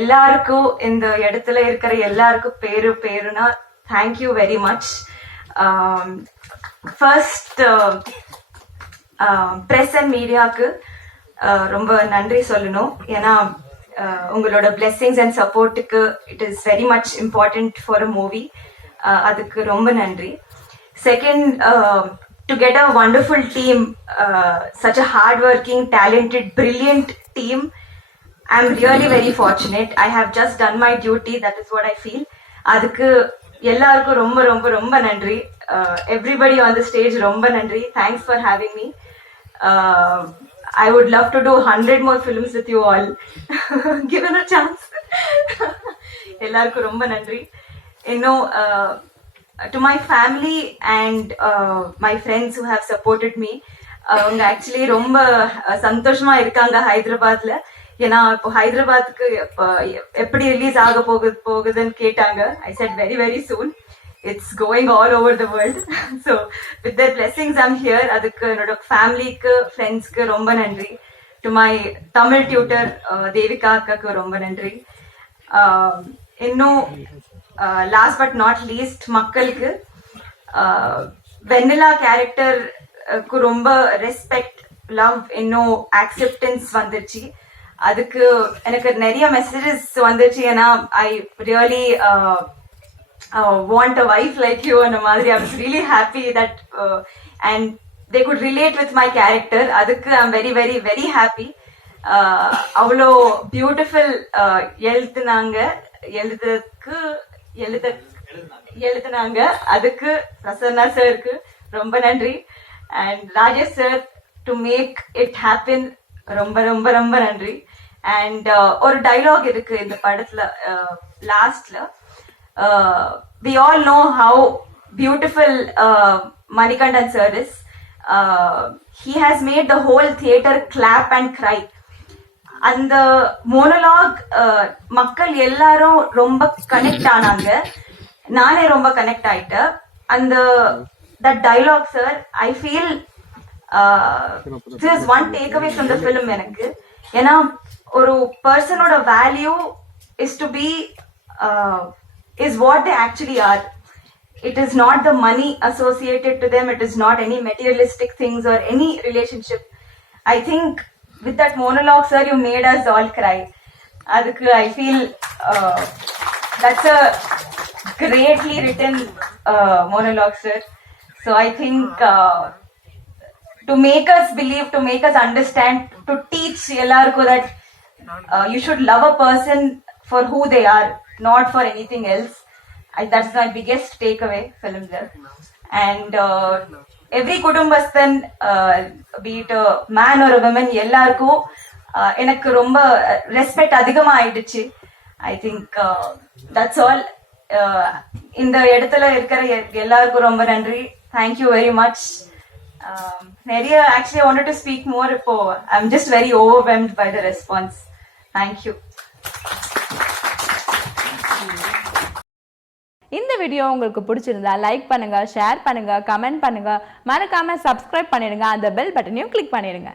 எல்லாருக்கும் இந்த இடத்துல இருக்கிற எல்லாருக்கும் பேரு பேருனா thank you very much first press and மீடியாவுக்கு ரொம்ப நன்றி சொல்லணும். ஏன்னா uh, உங்களோட blessings அண்ட் சப்போர்ட்டுக்கு it is very much important for a movie அதுக்கு ரொம்ப நன்றி. Second to get a wonderful team such a hard working talented brilliant team I am really very fortunate I have just done my duty that is what I feel அதுக்கு எல்லாருக்கும் ரொம்ப ரொம்ப ரொம்ப நன்றி everybody on the stage ரொம்ப நன்றி thanks for having me I would love to do hundred more films with you all given a chance எல்லாருக்கும் ரொம்ப நன்றி இன்னும் to my family and my friends who have supported me அவங்க actually ரொம்ப அஹ், சந்தோஷமா இருக்காங்க ஹைதராபாத்ல ஏன்னா இப்போ ஹைதராபாத்துக்கு எப்படி ரிலீஸ் ஆக போகுது போகுதுன்னு கேட்டாங்க. I said very very soon it's going all over the world so with their blessings I'm here அதுக்கு என்னோட ஃபேமிலிக்கு ஃப்ரெண்ட்ஸ்க்கு ரொம்ப நன்றி. To my Tamil tutor uh, Devika அக்காக்கு ரொம்ப நன்றி. ஆஹ் இன்னும் லாஸ்ட் பட் நாட் லீஸ்ட் மக்களுக்கு uh, வெண்ணிலா கேரக்டருக்கு ரொம்ப ரெஸ்பெக்ட் லவ் இன்னும் ஆக்செப்டன்ஸ் வந்துருச்சு. அதுக்கு எனக்கு நிறைய மெசேஜஸ் வந்துச்சு. ஏன்னா I really want a wife like you அந்த மாதிரி. I was really happy that and they could relate with my character அதுக்கு I am very very very happy அவ்வளோ பியூட்டிஃபுல் uh, எழுத்துனாங்க. எழுதுக்கு எழுத எழுதுனாங்க. அதுக்கு பிரசன்னா சாருக்கு ரொம்ப நன்றி. And Rajesh sir to make it happen ரொம்ப ரொம்ப ரொம்ப நன்றி. அண்ட் uh, ஒரு டைலாக் இருக்கு இந்த படத்துல லாஸ்ட்ல we all know how beautiful Manikandan sir is he has made the whole theatre clap and cry அந்த மோனலாக் uh, மக்கள் எல்லாரும் ரொம்ப கனெக்ட் ஆனாங்க. நானே ரொம்ப கனெக்ட் ஆயிட்டேன். அந்த that dialogue sir I feel this one take away from the film எனக்கு ஏன்னா ஒரு பர்சனோட value is to be is what they actually are it is not the money associated to them it is not any materialistic things or any relationship i think with that monologue sir you made us all cry adukku i feel uh, that's a greatly written uh, monologue sir so i think uh, to make us believe to make us understand to teach ellarku that uh, you should love a person for who they are not for anything else I, that's my biggest takeaway film there and uh, every Kudumbasthan uh, be it a man or a woman எல்லாருக்கும் uh, எனக்கு ரொம்ப respect அதிகமா ஆயிடுச்சு I think that's all இந்த இடத்துல இருக்கிற எ- எல்லாருக்கும் ரொம்ப நன்றி தேங்க்யூ வெரி மச் நிறைய actually wanted to speak more இப்போ I am just very overwhelmed by the response thank you இந்த வீடியோ உங்களுக்கு பிடிச்சிருந்தா லைக் பண்ணுங்க ஷேர் பண்ணுங்க கமெண்ட் பண்ணுங்க. மறக்காம சப்ஸ்கிரைப் பண்ணிடுங்க. அந்த பெல் பட்டனையும் கிளிக் பண்ணிடுங்க.